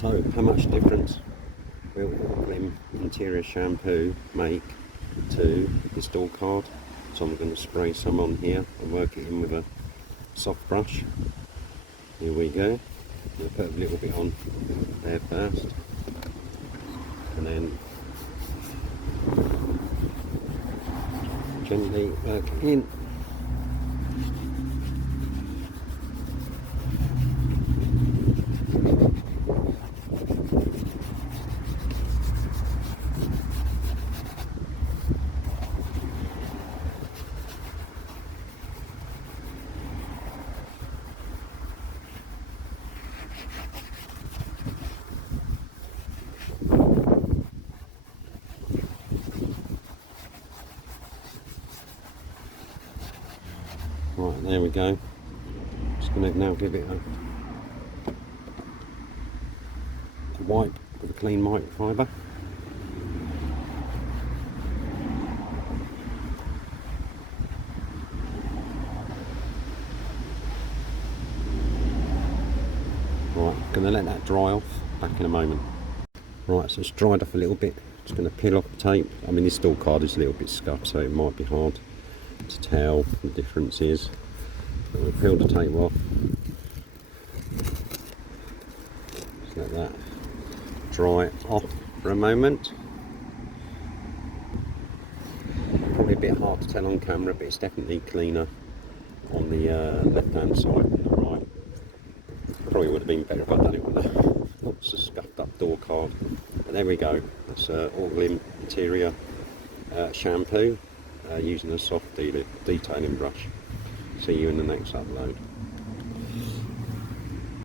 So how much difference will Autoglym interior shampoo make to this Doorcard? So I'm going to spray some on here and work it in with a soft brush. Here we go. I'm going to put a little bit on there first, and then gently work it in. Right, there we go. Just going to now give it a wipe with a clean microfiber. Right, going to let that dry off, back in a moment. Right, so it's dried off a little bit. Just going to peel off the tape. I mean, this Doorcard is a little bit scuffed, so it might be hard to tell the differences. I'm going to peel the tape off. Just let that dry off for a moment. Probably a bit hard to tell on camera, but it's definitely cleaner on the left hand side than the right. Probably would have been better if I'd done it with a scuffed up Doorcard. But there we go. That's Autoglym interior shampoo using a soft detailing brush. See you in the next upload.